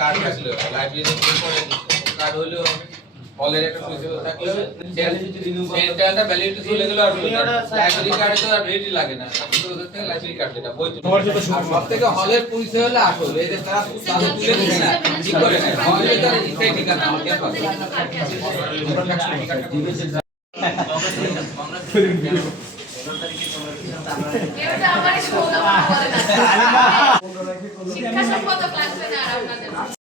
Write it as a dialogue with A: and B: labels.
A: Card আসলো library card হলেও হলের একটা পয়সা থাকলে সেটা ভ্যালিডিটি চলে গেল আর লাইব্রেরি কার্ডে তো আর ভ্যালিডিটি লাগে না। তো ওদের থেকে লাইব্রেরি কার্ড যেটা বই সব থেকে হলের পয়সা হলে আসল এই যে তারা তাদের তুলে দিচ্ছে না ঠিক করে না হলে তার এটাই ঠিকানা আমার কে পাবে
B: এটা আমার একটু বলতে পারব না। শিক্ষা সম্পদ লাগবে না আর